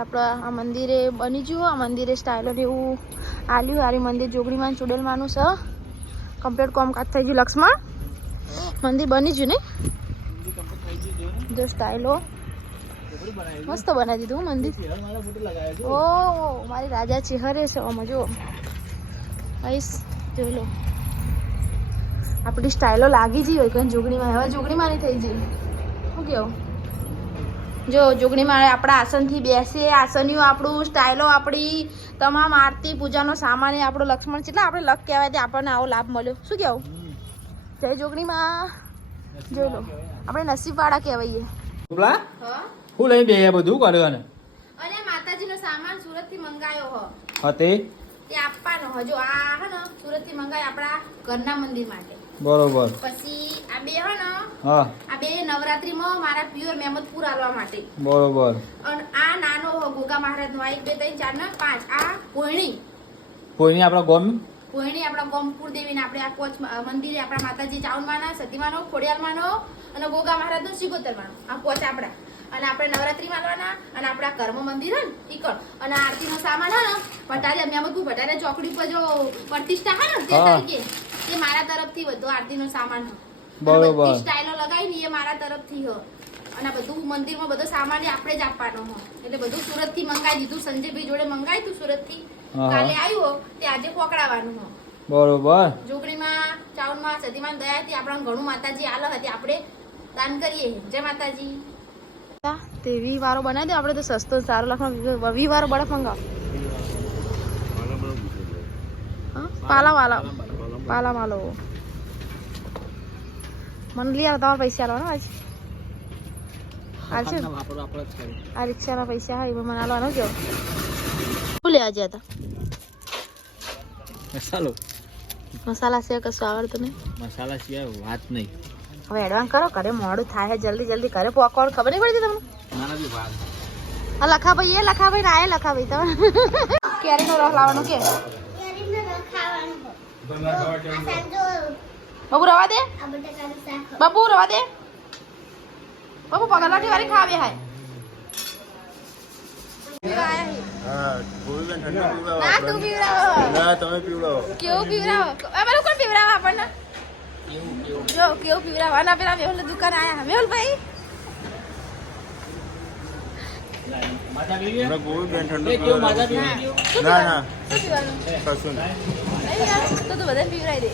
આપણા આ મંદિરે બની ગયું. આ મંદિરે સ્ટાઇલો એવું આલ્યું. આરી મંદિર જોગણીમાં ચુડેલમાંનું છે. કમ્પ્લીટ કામકાજ થઈ ગયું. લક્ષ્મણ મંદિર બની ગયું ને જો સ્ટાઇલો મસ્ત બનાવી દીધું મંદિર. ઓ મારી રાજા ચેહરે છે. આમાં જો આઈસ જોઈ લો આપણી સ્ટાઇલો લાગી જઈ હોય કઈ જોગણીમાં. હવે જોગણીમાં નહીં થઈ જઈ. શું કેવું જો જોગણીમાં આપણા આસનથી બેસે. આસનીઓ આપણું સ્ટાઇલો આપણી તમામ આરતી પૂજાનો સામાન એ આપણો લક્ષ્મણ કેટલા આપણે લક કહેવાય તે આપણને આવો લાભ મળ્યો. શું કેવું જય જોગણીમાં જોઈ લો આપણે નસીબવાળા કહેવાઈએ. હું લઈ બે બધું કર્યો અને માતાજીનો સામાન સુરતથી મંગાયો હા તે આપવાનો હજો આ હે ને સુરતથી મંગાય આપણા ઘરના મંદિર માટે. બરોબર. પછી આ બે હે ને હા આ બે નવરાત્રીમાં મારા પ્યોર મહેમદપુર આલવા માટે. બરોબર. અને આ નાનો ગોગા મહારાજ નો 1 2 3 4 ને 5 આ કોઈણી આપણા ગોમ કોઈણી આપણા ગોમપુર દેવીને આપણે આ કોચ મંદિરે આપણા માતાજી ચાઉનમાના સતીમાનો ખોડિયાલમાનો અને ગોગા મહારાજ નો સિગોતરમાનો આ કોચ આપણા. અને આપણે નવરાત્રી માનવાના અને આપણા કર્મ મંદિર હે ને ઈકળ અને આરતી નો સામાન હે ને ભટારી મહેમદપુર ભટારી ચોકડી પર જો પ્રતિષ્ઠા હે ને તે તરીકે એ મારા તરફથી બધો આરતી નો સામાન હે. બરોબર. સ્ટાઇલો લગાવી ને એ મારા તરફથી હે. અને બધું મંદિરમાં બધો સામાન આપણે જ આપવાનો હો. એટલે બધું સુરત થી મંગાવી દીધું. સંજયભાઈ જોડે મંગાવ્યું તું સુરત થી. કાલે આવ્યો તે આજે પકડાવાનું હો. બરોબર. જોગણીમાં ચાઉનમાં સતીમાન દયાથી આપણા ઘણું માતાજી આલ હતી આપણે દાન કરીએ. જય માતાજી. તે 20 વારો બનાવી દે આપણે તો સસ્તો સારો લખવા 20 વારો બરફ મંગાવ. પાલા માલો મને લઈ આવો. તમારા પૈસા આલવાના આજ આ રિક્ષાના પૈસા હા એમાં મને આલવાનો કેવો. શું લેવા ગયા હતા? મસાલા સિવાય કશું આવડતું નહીં. મસાલા સિવાય વાત નહીં. હવે એડવાન્સ કરો. ઘરે મોડું થાય જલ્દી જલ્દી ઘરે પહોંચવાનું ખબર નહીં પડતી તમને. લખાભાઈ એ લખાભાઈ ના એ લખાભાઈ તમે કેરીનો રસ લાવવાનો કે બાબુ રવા દે. બાબુ રવા દે. બાબુ પગલાટી વાળી ખાવી હાય. તું પીવડાવો. કેવું પીવડાવો? કોણ પીવડાવો આપણને? જો કેવું પીવડાવો. ના પેલા મેહુલ દુકાન આયા. મેહુલ ભાઈ તો બધા પીવડાવી દે.